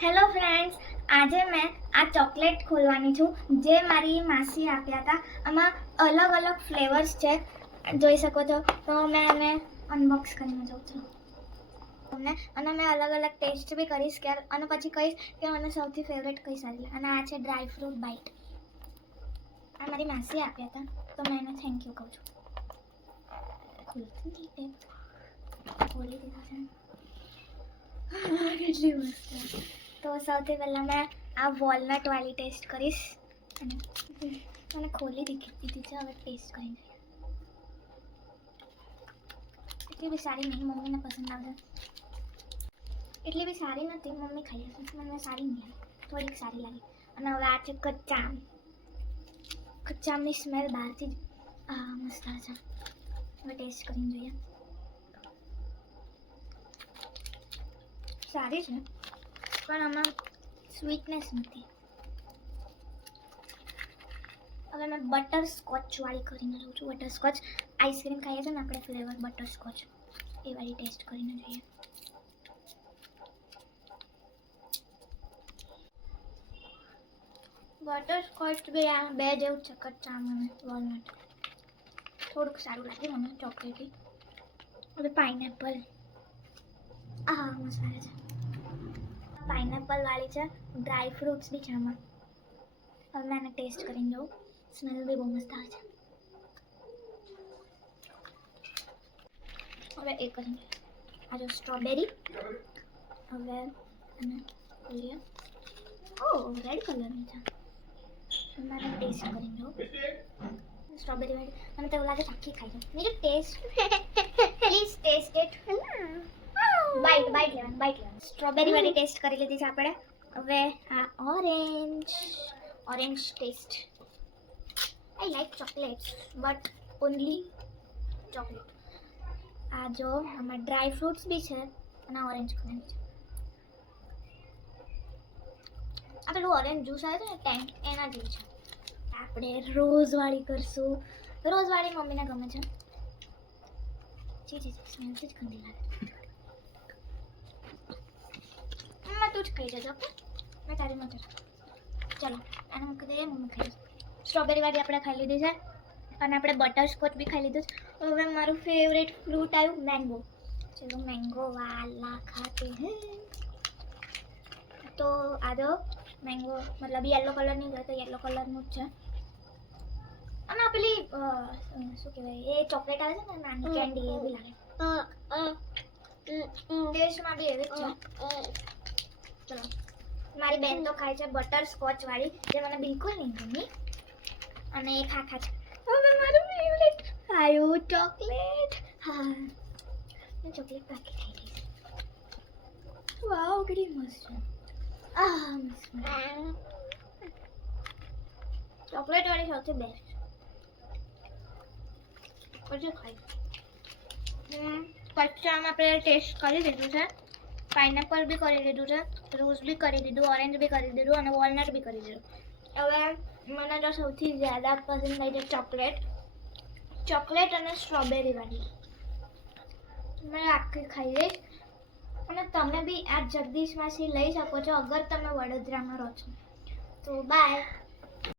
Hello friends, આજે મેં આ ચોકલેટ ખોલવાની છું જે મારી માસી આપ્યા હતા. આમાં અલગ અલગ ફ્લેવર્સ છે, જોઈ શકો છો. તો મેં એને અનબોક્સ કરીને જોઉં છું તમને, અને મેં અલગ અલગ ટેસ્ટ બી કરીશ કે અને પછી કહીશ કે મને સૌથી ફેવરેટ કઈ સારી લાગે. અને આ છે ડ્રાય ફ્રૂટ બાઇટ. આ મારી માસી આપ્યા હતા, તો મેં એને થેન્ક યુ કહું છું. ખોલી દીધા છે. કેટલી મસ્ત. તો સૌથી પહેલાં મેં આ વોલનટ વાળી ટેસ્ટ કરીશ. અને મને ખોલી દીધી છે, હવે ટેસ્ટ કરી જોઈએ. એટલી બી સારી નહીં, મમ્મીને પસંદ આવશે. એટલી બી સારી નથી, મમ્મી ખાઈ હશે, મને સારી નહીં લાગી, થોડીક સારી લાગી. અને હવે આ છે કચ્ચા આમ. કચ્ચા આમની સ્મેલ બહારથી જ મસ્ત આવે છે. હવે ટેસ્ટ કરીને જોઈએ. સારી છે, પણ આમાં સ્વીટનેસ નથી. હવે મેં બટર સ્કોચ વાળી કરીને જોઉં છું. બટર સ્કોચ આઈસ્ક્રીમ ખાઈએ છીએ ને આપણે, ફ્લેવર બટર સ્કોચ, એ વાળી ટેસ્ટ કરીને જોઈએ. બટર સ્કોચ બી આ બે જેવું છે, કચ્ચા મને વોલનટ થોડુંક સારું લાગે મને, ચોકલેટી. હવે પાઇનેપલ, મસ્ત લાગે છે. પાઇનેપલ વાળી છે, ડ્રાય ફ્રૂટ્સ બી છે આમાં. હવે મેં એને ટેસ્ટ કરીને જોઉં. સ્મેલ બી બહુ મસ્ત આવે છે. હવે એ કરીને આ જો સ્ટ્રોબેરી. હવે એને ખોલીએ. રેડ કલરની છે. મેં એને ટેસ્ટ કરીને જોઉં. સ્ટ્રોબેરી વાળી મને તો એવું લાગે આખી ખાઈ જાઉં. મેરો taste please taste it. Bite લેવાનું. સ્ટ્રોબેરી વાળી ટેસ્ટ કરી લીધી છે આપણે. હવે આ orange taste. I like chocolates but only chocolate. આ જો આમાં ડ્રાય ફ્રૂટ્સ બી છે અને ઓરેન્જ કલરની છે. આ પેલું ઓરેન્જ જ્યુસ આવે છે ને ટેન્ટ, એના જેવું છે. આપણે રોઝ વાળી કરશું. રોઝ વાળી મમ્મીને ગમે છે. જી સ્મેલથી જ ગંદી લાગે. મમ્મા તું જ ખાઈ જજો, ઓકે? મેં તારી મત. ચલો આને મૂકી દઈએ, મમ્મી ખાઈ જશે. સ્ટ્રોબેરી વાળી આપણે ખાઈ લીધી છે, અને આપણે બટર સ્કોચ બી ખાઈ લીધું છે. હવે મારું ફેવરેટ ફ્રૂટ આવ્યું મેંગો. ચલો મેંગો વાલા ખાતે હે. તો આ જો મેંગો, મતલબ યલો કલરની હોય તો યલો કલરનું જ છે. અને આ પેલી શું કહેવાય, એ ચોકલેટ આવે છે ને નાની કેન્ડી, એવી લાગે. ટેસ્ટમાં બી એવી જ છે. ચલો મારી બેન તો ખાય છે બટર સ્કોચ વાળી, જે મને બિલકુલ નહીં ગમી. અને એ ખા છે. હવે મારું ફેવરેટ આવ્યું ચોકલેટ. હા, મેં ચોકલેટ બાકી ખાઈ લઈશ. વાવ કેટલી મસ્ત છે. મસ્ત. ચોકલેટ વાળી સૌથી બેસ્ટ. પછી ખાઈ કચ્ચામાં આપણે ટેસ્ટ કરી દીધું છે. પાઇનેપલ બી કરી દીધું છે, રોઝ બી કરી દીધું, ઓરેન્જ બી કરી દીધું, અને વોલનટ બી કરી દીધું. હવે મને તો સૌથી જ્યાદા પસંદ આવી છે ચોકલેટ અને સ્ટ્રોબેરી વાળી. મેં આખી ખાઈ લઈશ. અને તમે બી આ જગદીશ માંથી લઈ શકો છો અગર તમે વડોદરામાં રહો છો. તો બાય.